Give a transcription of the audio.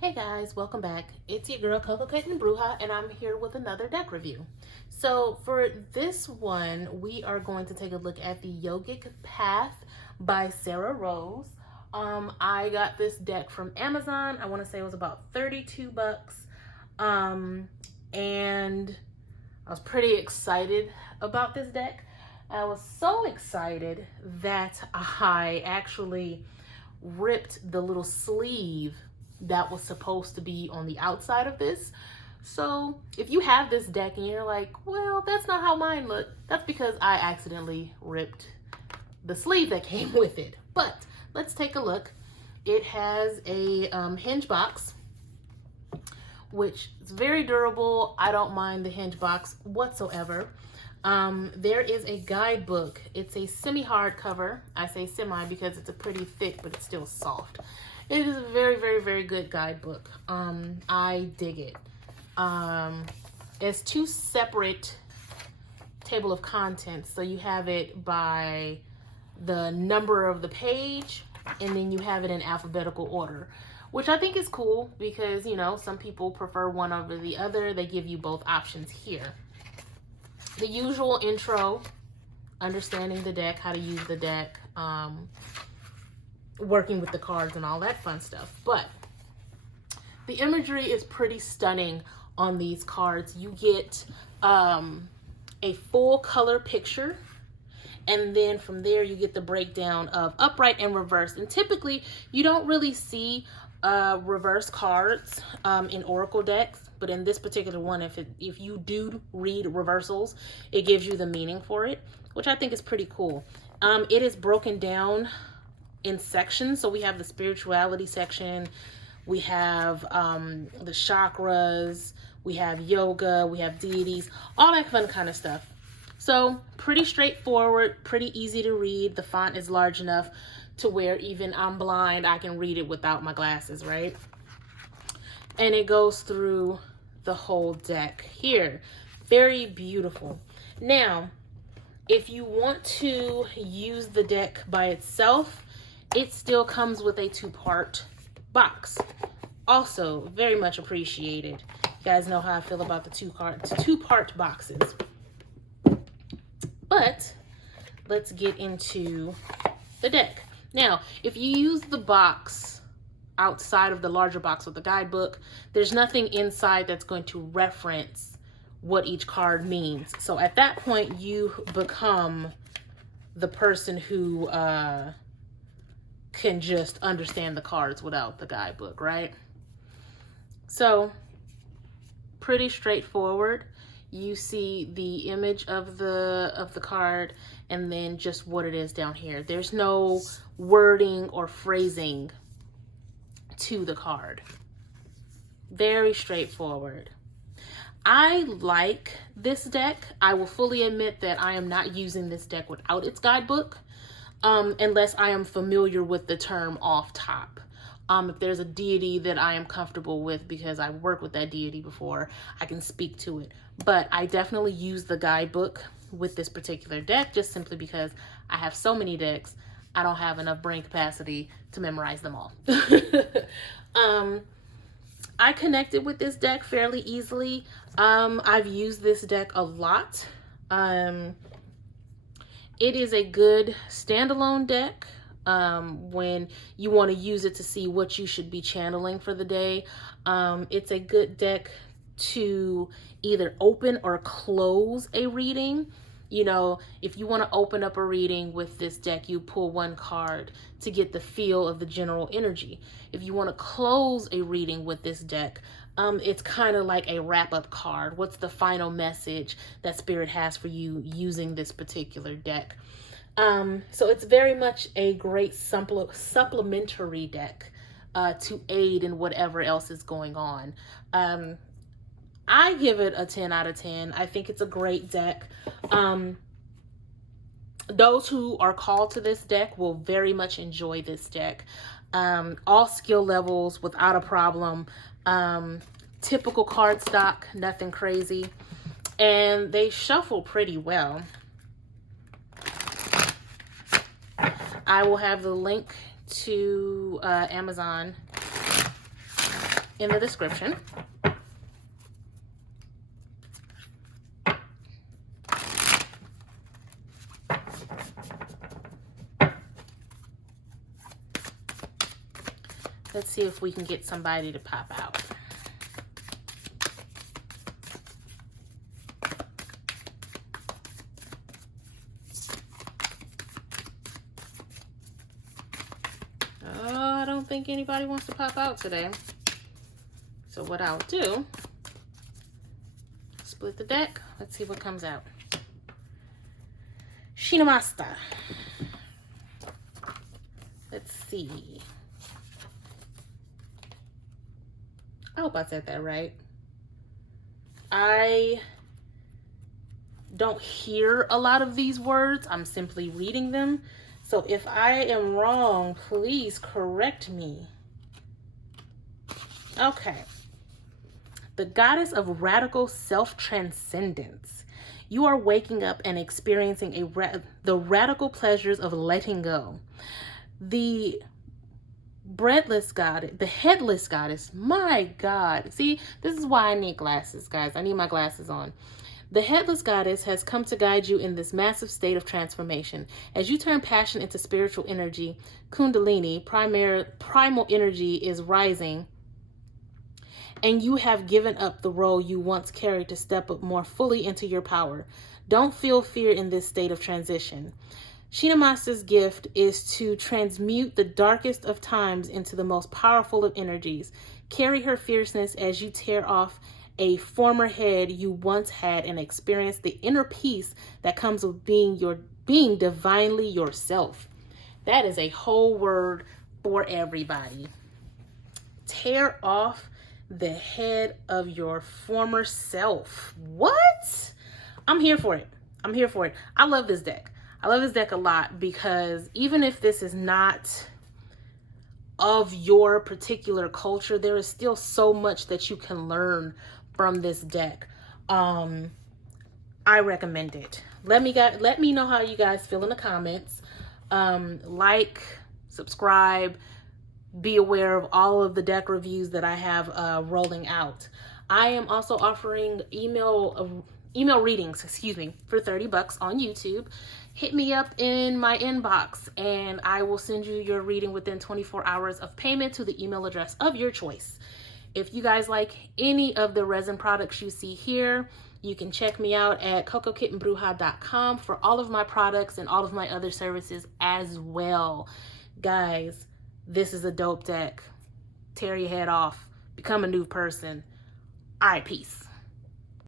Hey guys, welcome back. It's your girl Coco Kitten Bruja, and I'm here with another deck review. So for this one, we are going to take a look at the Yogic Path by Sarah Rose. I got this deck from Amazon. I want to say it was about 32 bucks. And I was pretty excited about this deck. I was so excited that I actually ripped the little sleeve that was supposed to be on the outside of this. So if you have this deck and you're like, well, that's not how mine looked, that's because I accidentally ripped the sleeve that came with it. But let's take a look. It has a hinge box, which is very durable. I don't mind the hinge box whatsoever. There is a guidebook. It's a semi-hard cover. I say semi because it's a pretty thick, but it's still soft. It is a very, very, very good guidebook. I dig it. It's two separate table of contents. So you have it by the number of the page, and then you have it in alphabetical order, which I think is cool because, you know, some people prefer one over the other. They give you both options here. The usual intro, understanding the deck, how to use the deck, working with the cards and all that fun stuff. But the imagery is pretty stunning on these cards. You get a full color picture, and then from there you get the breakdown of upright and reverse. And typically you don't really see reverse cards in Oracle decks, but in this particular one, if you do read reversals, it gives you the meaning for it, which I think is pretty cool. It is broken down in sections. So we have the spirituality section, we have the chakras, we have yoga, we have deities, all that fun kind of stuff. So pretty straightforward, pretty easy to read. The font is large enough to where even I'm blind, I can read it without my glasses, right? And it goes through the whole deck here. Very beautiful. Now, if you want to use the deck by itself, it still comes with a two-part box. Also, very much appreciated. You guys know how I feel about the two-part boxes. But let's get into the deck. Now, if you use the box outside of the larger box with the guidebook, there's nothing inside that's going to reference what each card means. So at that point, you become the person who can just understand the cards without the guidebook, right? So pretty straightforward. You see the image of the card and then just what it is down here. There's no wording or phrasing to the card. Very straightforward. I like this deck. I will fully admit that I am not using this deck without its guidebook, unless I am familiar with the term off top. If there's a deity that I am comfortable with because I worked with that deity before, I can speak to it. But I definitely use the guidebook with this particular deck just simply because I have so many decks, I don't have enough brain capacity to memorize them all. I connected with this deck fairly easily. I've used this deck a lot. It is a good standalone deck when you want to use it to see what you should be channeling for the day. It's a good deck to either open or close a reading. You know, if you want to open up a reading with this deck, you pull one card to get the feel of the general energy. If you want to close a reading with this deck, it's kind of like a wrap-up card. What's the final message that Spirit has for you using this particular deck? So it's very much a great supplementary deck to aid in whatever else is going on. I give it a 10 out of 10. I think it's a great deck. Those who are called to this deck will very much enjoy this deck. All skill levels without a problem. Typical card stock, nothing crazy. And they shuffle pretty well. I will have the link to Amazon in the description. Let's see if we can get somebody to pop out. I don't think anybody wants to pop out today. So what I'll do, split the deck. Let's see what comes out. Shinamasta. Let's see. I hope I said that right. I don't hear a lot of these words. I'm simply reading them. So if I am wrong, please correct me. Okay. The goddess of radical self-transcendence. You are waking up and experiencing the radical pleasures of letting go. The breadless goddess, the headless goddess, my God. See, this is why I need glasses, guys. I need my glasses on. The headless goddess has come to guide you in this massive state of transformation. As you turn passion into spiritual energy, Kundalini, primal energy is rising, and you have given up the role you once carried to step up more fully into your power. Don't feel fear in this state of transition. Shinamasta's gift is to transmute the darkest of times into the most powerful of energies. Carry her fierceness as you tear off a former head you once had and experience the inner peace that comes with being divinely yourself. That is a whole word for everybody. Tear off the head of your former self. What? I'm here for it. I'm here for it. I love this deck. I love this deck a lot because even if this is not of your particular culture, there is still so much that you can learn from this deck. I recommend it. Let me know how you guys feel in the comments. Like, subscribe, be aware of all of the deck reviews that I have rolling out. I am also offering email readings, for $30 on YouTube. Hit me up in my inbox and I will send you your reading within 24 hours of payment to the email address of your choice. If you guys like any of the resin products you see here, you can check me out at cocokittenbruja.com for all of my products and all of my other services as well. Guys, this is a dope deck. Tear your head off. Become a new person. All right, peace.